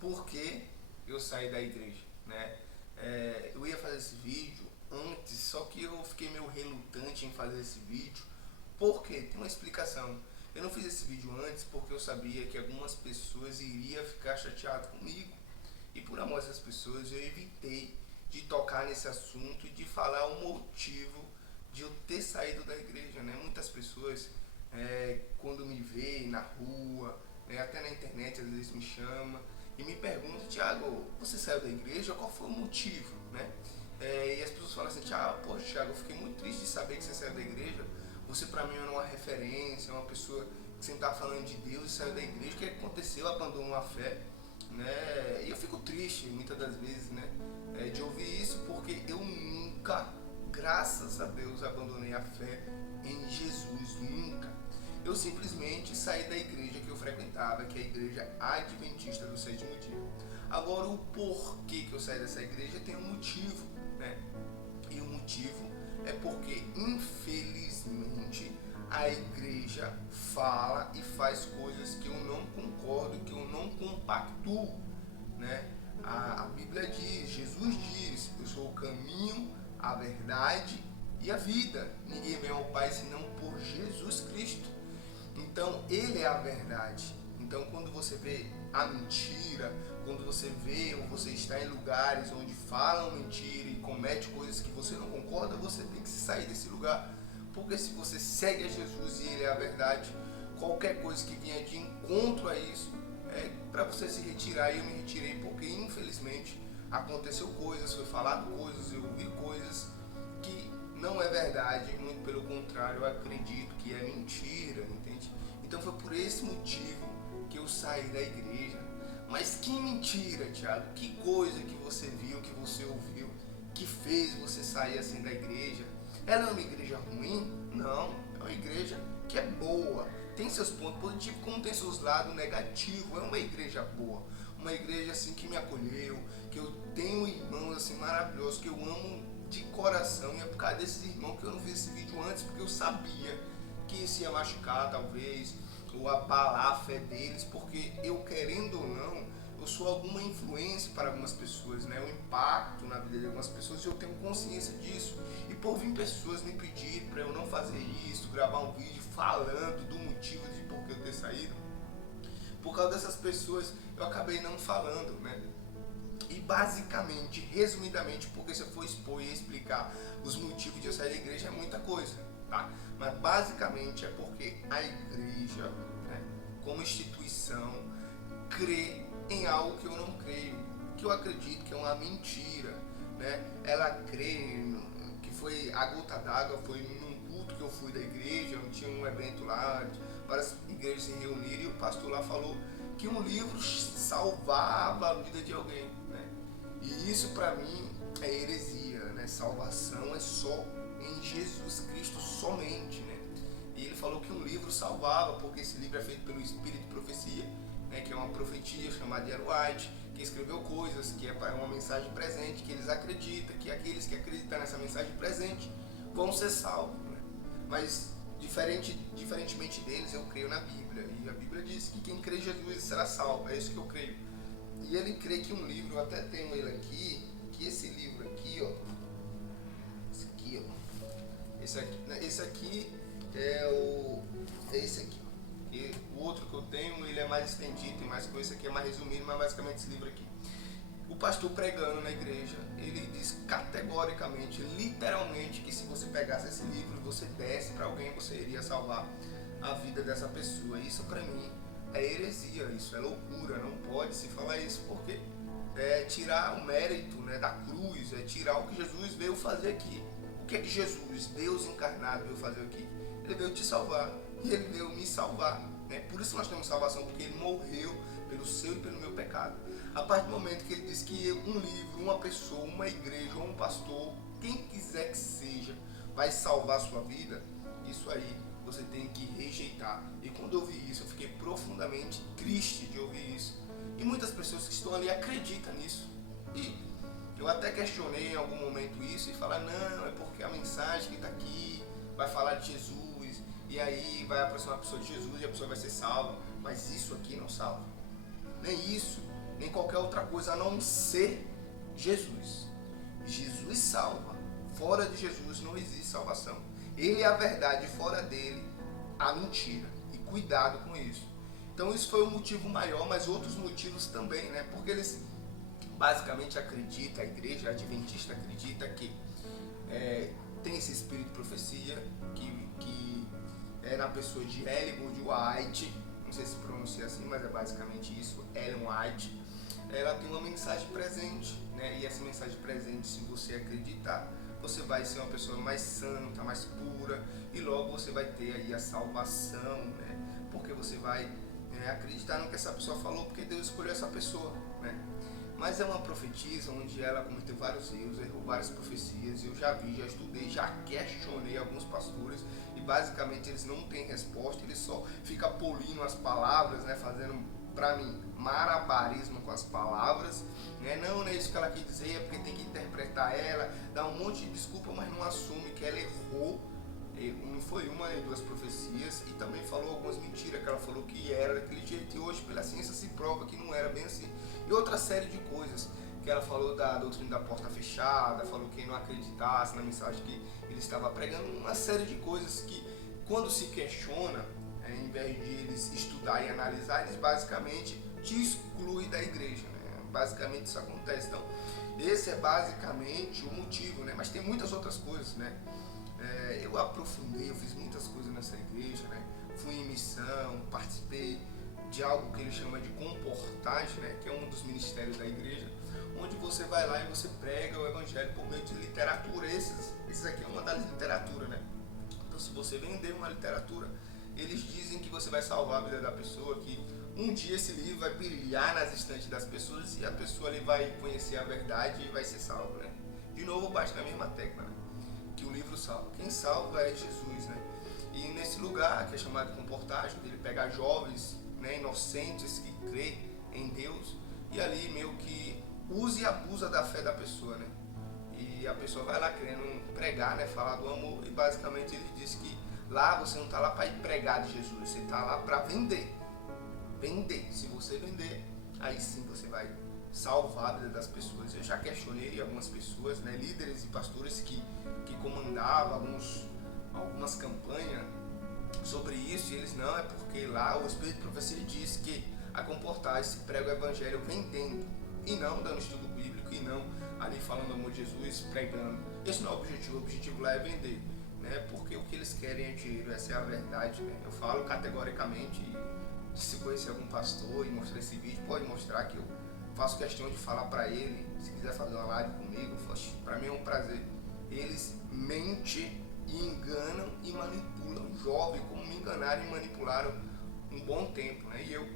por que eu saí da igreja, né? Eu ia fazer esse vídeo antes, só que eu fiquei meio relutante em fazer esse vídeo. Por quê? Tem uma explicação. Eu não fiz esse vídeo antes porque eu sabia que algumas pessoas iriam ficar chateadas comigo. E por amor a essas pessoas eu evitei de tocar nesse assunto e de falar o motivo de eu ter saído da igreja, né? Muitas pessoas, quando me veem na rua, né, até na internet às vezes me chamam e me perguntam: Thiago, você saiu da igreja? Qual foi o motivo, né? E as pessoas falam assim: poxa, Thiago, eu fiquei muito triste de saber que você saiu da igreja. Você pra mim era uma referência, uma pessoa que sempre estava falando de Deus e saiu da igreja. O que aconteceu? Abandonou a fé, né? E eu fico triste muitas das vezes, né, de ouvir isso, porque eu nunca, graças a Deus, abandonei a fé em Jesus, nunca. Eu simplesmente saí da igreja que eu frequentava, que é a igreja adventista do sétimo dia. Agora, o porquê que eu saí dessa igreja tem um motivo, né? E o motivo é porque, infelizmente, a igreja fala e faz coisas que eu não concordo, que eu não compactuo, né? A Bíblia diz, Jesus diz: eu sou o caminho, a verdade e a vida. Ninguém vem ao Pai senão por Jesus Cristo. Então Ele é a verdade. Então quando você vê a mentira, quando você vê ou você está em lugares onde falam mentira e comete coisas que você não concorda, você tem que sair desse lugar. Porque se você segue a Jesus e Ele é a verdade, qualquer coisa que venha de encontro a isso é para você se retirar. E eu me retirei porque infelizmente aconteceu coisas, foi falado coisas, eu ouvi coisas que não é verdade, muito pelo contrário, eu acredito que é mentira, entende? Então foi por esse motivo que eu saí da igreja. Mas que mentira, Thiago, que coisa que você viu, que você ouviu, que fez você sair assim da igreja? Ela é uma igreja ruim? Não, é uma igreja que é boa, tem seus pontos positivos como tem seus lados negativos. É uma igreja boa, uma igreja assim que me acolheu, que eu tenho irmãos assim maravilhosos, que eu amo de coração. E é por causa desses irmãos que eu não fiz esse vídeo antes, porque eu sabia que isso ia machucar talvez, ou abalar a fé deles, porque eu, querendo ou não, eu sou alguma influência para algumas pessoas, né? Eu impacto na vida de algumas pessoas e eu tenho consciência disso. E por vir pessoas me pedir para eu não fazer isso, gravar um vídeo falando do motivo de por que eu ter saído, por causa dessas pessoas eu acabei não falando, né? E basicamente, resumidamente, porque se eu for expor e explicar os motivos de eu sair da igreja é muita coisa, tá? Mas basicamente é porque a igreja, né, como instituição, crê em algo que eu não creio, que eu acredito que é uma mentira, né? Ela crê que foi a gota d'água, foi num culto que eu fui da igreja, onde tinha um evento lá, várias igrejas se reuniram e o pastor lá falou que um livro salvava a vida de alguém, né? E isso para mim é heresia, né? Salvação é só em Jesus Cristo somente, né? E ele falou que um livro salvava, porque esse livro é feito pelo Espírito de Profecia, né? Que é uma profetia chamada de White, que escreveu coisas, que é para uma mensagem presente, que eles acreditam, que aqueles que acreditam nessa mensagem presente vão ser salvos, né? Mas diferentemente deles, eu creio na Bíblia. E a Bíblia diz que quem crê em Jesus será salvo. É isso que eu creio. E ele crê que um livro, eu até tenho ele aqui, que esse livro aqui, ó. Esse aqui, ó. Esse aqui é o. É esse aqui. E o outro que eu tenho, ele é mais estendido, tem mais coisa. Esse aqui é mais resumido, mas basicamente esse livro aqui. O pastor pregando na igreja, ele diz categoricamente, literalmente, que se você pegasse esse livro e você desse para alguém, você iria salvar a vida dessa pessoa. Isso para mim é heresia, isso é loucura, não pode se falar isso, porque é tirar o mérito, né, da cruz, é tirar o que Jesus veio fazer aqui. O que é que Jesus, Deus encarnado, veio fazer aqui? Ele veio te salvar e ele veio me salvar, né? Por isso nós temos salvação, porque ele morreu pelo seu e pelo meu pecado. A partir do momento que ele diz que um livro, uma pessoa, uma igreja ou um pastor, quem quiser que seja, vai salvar a sua vida, isso aí você tem que rejeitar. E quando eu ouvi isso, eu fiquei profundamente triste de ouvir isso. E muitas pessoas que estão ali acreditam nisso. E eu até questionei em algum momento isso e falar: não, é porque a mensagem que está aqui vai falar de Jesus, e aí vai aproximar a pessoa de Jesus e a pessoa vai ser salva. Mas isso aqui não salva. Nem isso, nem qualquer outra coisa a não ser Jesus. Jesus salva. Fora de Jesus não existe salvação. Ele é a verdade, fora dele a mentira. E cuidado com isso. Então isso foi o motivo maior, mas outros motivos também, né? Porque eles basicamente acreditam, a igreja adventista acredita que tem esse espírito de profecia, que é na pessoa de Ellen G. White, não sei se pronuncia assim, mas é basicamente isso, Ellen White. Ela tem uma mensagem presente, né? E essa mensagem presente, se você acreditar, você vai ser uma pessoa mais santa, mais pura, e logo você vai ter aí a salvação, né? Porque você vai acreditar no que essa pessoa falou, porque Deus escolheu essa pessoa, né? Mas é uma profetisa onde ela cometeu vários erros, errou várias profecias. Eu já vi, já estudei, já questionei alguns pastores e basicamente eles não têm resposta, eles só ficam polindo as palavras, né? Fazendo, pra mim, malabarismo com as palavras, né? Não é isso que ela quis dizer, é porque tem que interpretar ela, dá um monte de desculpa, mas não assume que ela errou. Não foi uma nem duas profecias, e também falou algumas mentiras, que ela falou que era daquele jeito e hoje pela ciência se prova que não era bem assim. E outra série de coisas, que ela falou da doutrina da porta fechada, falou que quem não acreditasse na mensagem que ele estava pregando, uma série de coisas que quando se questiona, em invés de eles estudarem e analisar, eles basicamente te excluem da igreja, né? Basicamente isso acontece. Então esse é basicamente o motivo, né? Mas tem muitas outras coisas, né? Eu aprofundei, eu fiz muitas coisas nessa igreja, né? Fui em missão, participei de algo que ele chama de comportagem, né? Que é um dos ministérios da igreja, onde você vai lá e você prega o evangelho por meio de literatura. Esses aqui é uma das literaturas, né? Então se você vender uma literatura, eles dizem que você vai salvar a vida da pessoa, que um dia esse livro vai brilhar nas estantes das pessoas e a pessoa ali vai conhecer a verdade e vai ser salva, né? De novo, bate na mesma tecla, né? Que o livro salva. Quem salva é Jesus, né? E nesse lugar, que é chamado de comportagem, ele pega jovens, né, inocentes que crê em Deus e ali meio que usa e abusa da fé da pessoa, né? E a pessoa vai lá querendo pregar, né, falar do amor, e basicamente ele diz que lá você não está lá para ir pregar de Jesus, você está lá para vender. Vender. Se você vender, aí sim você vai salvar a vida das pessoas. Eu já questionei algumas pessoas, né, líderes e pastores que comandavam algumas campanhas sobre isso, e eles não, é porque lá o Espírito de Profecia diz que a comportar se prega o evangelho vendendo, e não dando estudo bíblico, e não ali falando do amor de Jesus, pregando. Esse não é o objetivo lá é vender, né? Porque o que eles querem é dinheiro, essa é a verdade, né? Eu falo categoricamente, se conhecer algum pastor e mostrar esse vídeo, pode mostrar que eu faço questão de falar para ele, se quiser fazer uma live comigo, para mim é um prazer. Eles mentem e enganam e manipulam jovem, como me enganaram e manipularam um bom tempo, né? E eu,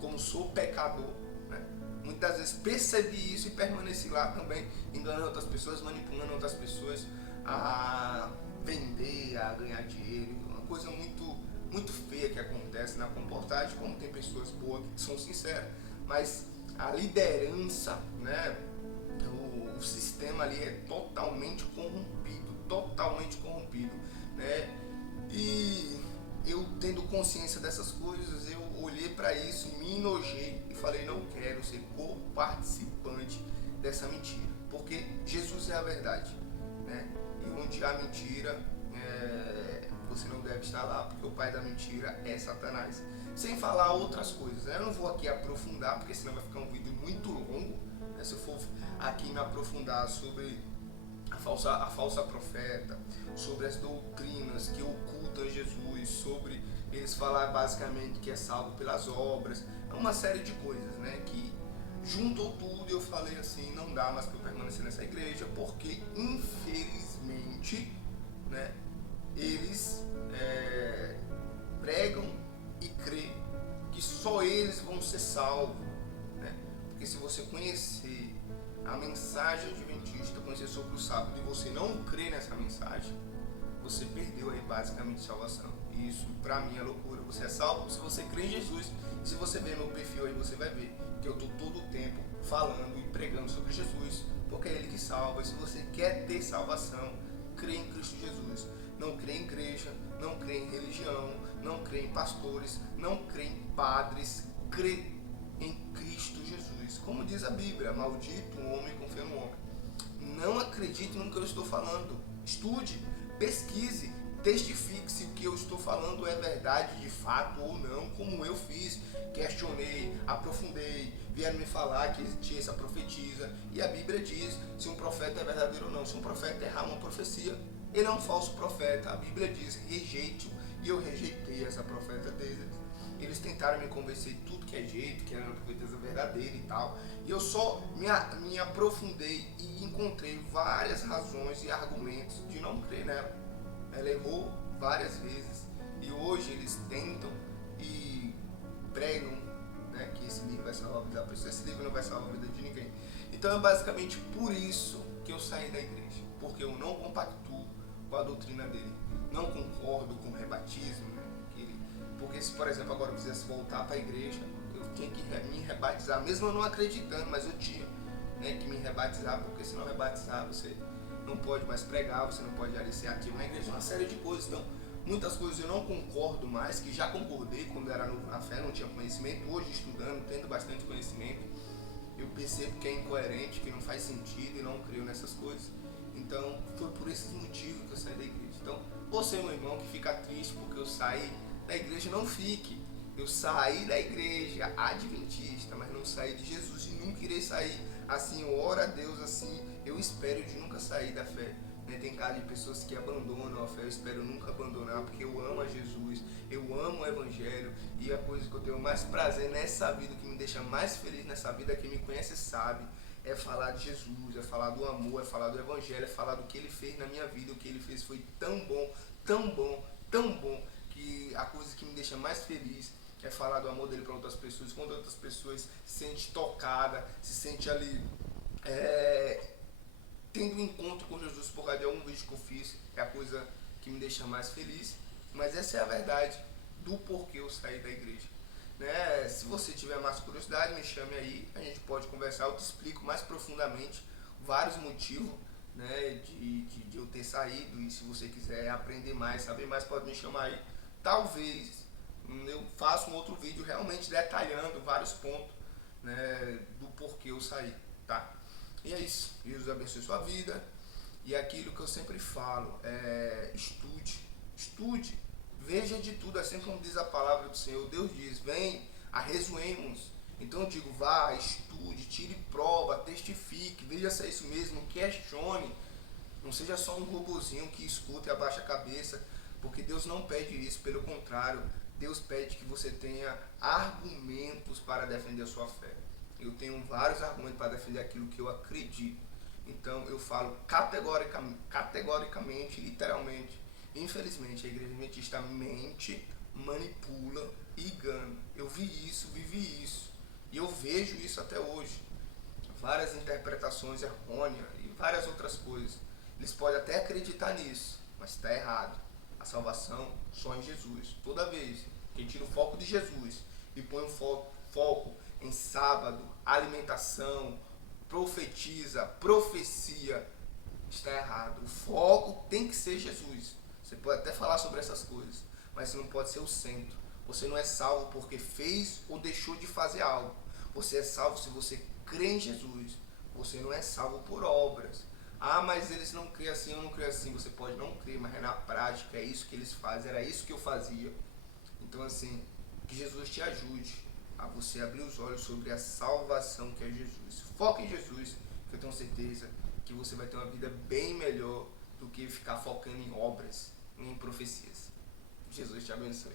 como sou pecador, né, muitas vezes percebi isso e permaneci lá também, enganando outras pessoas, manipulando outras pessoas a vender, a ganhar dinheiro. Uma coisa muito feia que acontece na comportagem, como tem pessoas boas que são sinceras, mas a liderança, né, o sistema ali é totalmente corrompido, né? E eu tendo consciência dessas coisas, eu olhei para isso e me enojei e falei, não quero ser co-participante dessa mentira, porque Jesus é a verdade, né? E onde há mentira, você não deve estar lá, porque o pai da mentira é Satanás. Sem falar outras coisas, né? Eu não vou aqui aprofundar, porque senão vai ficar um vídeo muito longo, né? Se eu for aqui me aprofundar sobre a falsa profeta, sobre as doutrinas que ocultam Jesus, sobre eles falar basicamente que é salvo pelas obras, é uma série de coisas, né? Que juntou tudo e eu falei assim, não dá mais para eu permanecer nessa igreja, porque infelizmente, né, eles pregam e crê que só eles vão ser salvos, né? Porque se você conhecer a mensagem adventista, conhecer sobre o sábado e você não crê nessa mensagem, você perdeu aí basicamente salvação. E isso pra mim é loucura. Você é salvo se você crê em Jesus. Se você ver meu perfil aí, você vai ver que eu tô todo o tempo falando e pregando sobre Jesus, porque é Ele que salva. E se você quer ter salvação, crê em Cristo Jesus. Não crê em igreja, não crê em religião, não crê em pastores, não crê em padres, crê em Cristo diz a Bíblia, maldito o homem que confia no homem. Não acredite no que eu estou falando. Estude, pesquise, testifique se o que eu estou falando é verdade de fato ou não, como eu fiz. Questionei, aprofundei, vieram me falar que existia essa profetisa. E a Bíblia diz se um profeta é verdadeiro ou não. Se um profeta errar uma profecia, ele é um falso profeta. A Bíblia diz, rejeite-o. E eu rejeitei essa profeta deles. Eles tentaram me convencer de tudo que é jeito, que era uma profetisa verdadeira e tal. E eu só me aprofundei e encontrei várias razões e argumentos de não crer nela. Ela errou várias vezes. E hoje eles tentam e pregam, né, que esse livro vai salvar a vida da pessoa. Esse livro não vai salvar a vida de ninguém. Então é basicamente por isso que eu saí da igreja. Porque eu não compactuo com a doutrina dele. Não concordo com o rebatismo, né? Porque se, por exemplo, agora eu quisesse voltar para a igreja, eu tinha que me rebatizar, mesmo eu não acreditando, mas eu tinha, né, que me rebatizar, porque se não rebatizar, você não pode mais pregar, você não pode ser ativo na igreja, uma série de coisas. Então, muitas coisas eu não concordo mais, que já concordei quando era novo na fé, não tinha conhecimento. Hoje, estudando, tendo bastante conhecimento, eu percebo que é incoerente, que não faz sentido e não creio nessas coisas. Então, foi por esses motivos que eu saí da igreja. Então, você, meu irmão, que fica triste porque eu saí da igreja, não fique. Eu saí da igreja adventista, mas não saí de Jesus e nunca irei sair. Assim, eu oro a Deus, assim, eu espero de nunca sair da fé. Tem casos de pessoas que abandonam a fé, eu espero nunca abandonar, porque eu amo a Jesus, eu amo o Evangelho, e a coisa que eu tenho mais prazer nessa vida, que me deixa mais feliz nessa vida, quem me conhece sabe, é falar de Jesus, é falar do amor, é falar do Evangelho, é falar do que Ele fez na minha vida. O que Ele fez foi tão bom, tão bom, tão bom, que a coisa que me deixa mais feliz é falar do amor dele para outras pessoas. Quando outras pessoas se sentem tocadas, se sentem ali tendo um encontro com Jesus por causa de algum vídeo que eu fiz, é a coisa que me deixa mais feliz. Mas essa é a verdade do porquê eu saí da igreja, né? Se você tiver mais curiosidade, me chame aí, a gente pode conversar, eu te explico mais profundamente vários motivos, né, de eu ter saído. E se você quiser aprender mais, saber mais, pode me chamar aí. Talvez eu faça um outro vídeo realmente detalhando vários pontos, né, do porquê eu saí, tá? E é isso. Jesus abençoe sua vida. E aquilo que eu sempre falo é estude, veja de tudo, assim como diz a palavra do Senhor. Deus diz, vem, arrezoemos. Então eu digo, vá, estude, tire prova, testifique, veja se é isso mesmo, questione. Não seja só um robozinho que escuta e abaixa a cabeça, porque Deus não pede isso, pelo contrário, Deus pede que você tenha argumentos para defender a sua fé. Eu tenho vários argumentos para defender aquilo que eu acredito. Então eu falo categoricamente, literalmente. Infelizmente a igreja adventista mente, manipula e engana. Eu vi isso, vivi isso. E eu vejo isso até hoje. Várias interpretações errôneas e várias outras coisas. Eles podem até acreditar nisso, mas está errado. A salvação só em Jesus. Toda vez que tira o foco de Jesus e põe um foco em sábado, alimentação, profetiza, profecia, está errado. O foco tem que ser Jesus. Você pode até falar sobre essas coisas, mas você não pode ser o centro. Você não é salvo porque fez ou deixou de fazer algo. Você é salvo se você crê em Jesus. Você não é salvo por obras. Ah, mas eles não creem assim, eu não creio assim. Você pode não crer, mas é na prática, é isso que eles fazem, era isso que eu fazia. Então assim, que Jesus te ajude a você abrir os olhos sobre a salvação que é Jesus. Foque em Jesus, que eu tenho certeza que você vai ter uma vida bem melhor do que ficar focando em obras, em profecias. Jesus te abençoe.